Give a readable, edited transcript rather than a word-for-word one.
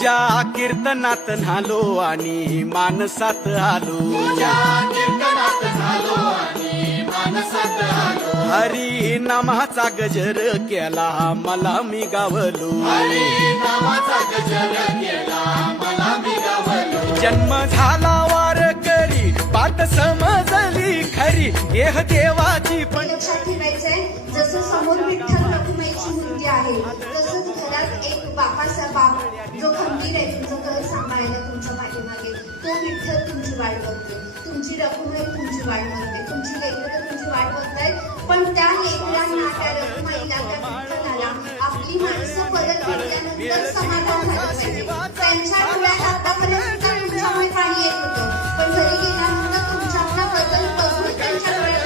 तुझ्या कीर्तनात झालो आणि मानसात आलो, हरी नामाचा गजर केला मला मी गावलो, जन्म झाला वारकरी पाठ समजली खरी देह देवाची पण लक्षात ठेवायचंय. जसं समोर विठ्ठल रखुमाईची मूर्ती आहे तसंच घरात एक बापाचा बाप जो खंबीर आहे तुमचं घर सांभाळायला तुमच्या पाठीमागे, तो विठ्ठल तुमची वाट बघतोय, तुमची रखुमाई तुमची वाट बघते, तुमची लेकरं तुमची वाट बघतायत. पण त्या लेकरांना त्या रखुमाईला त्या विठ्ठलाला आपली माणसं परत भेटल्यानंतर समाधान झालं पाहिजे. त्यांच्या डोळ्यात आतापर्यंत तुमच्यामुळे पाणी येत होतं, पण घरी गेल्यानंतर तुमच्यातला बदल बघून त्यांच्या डोळ्यात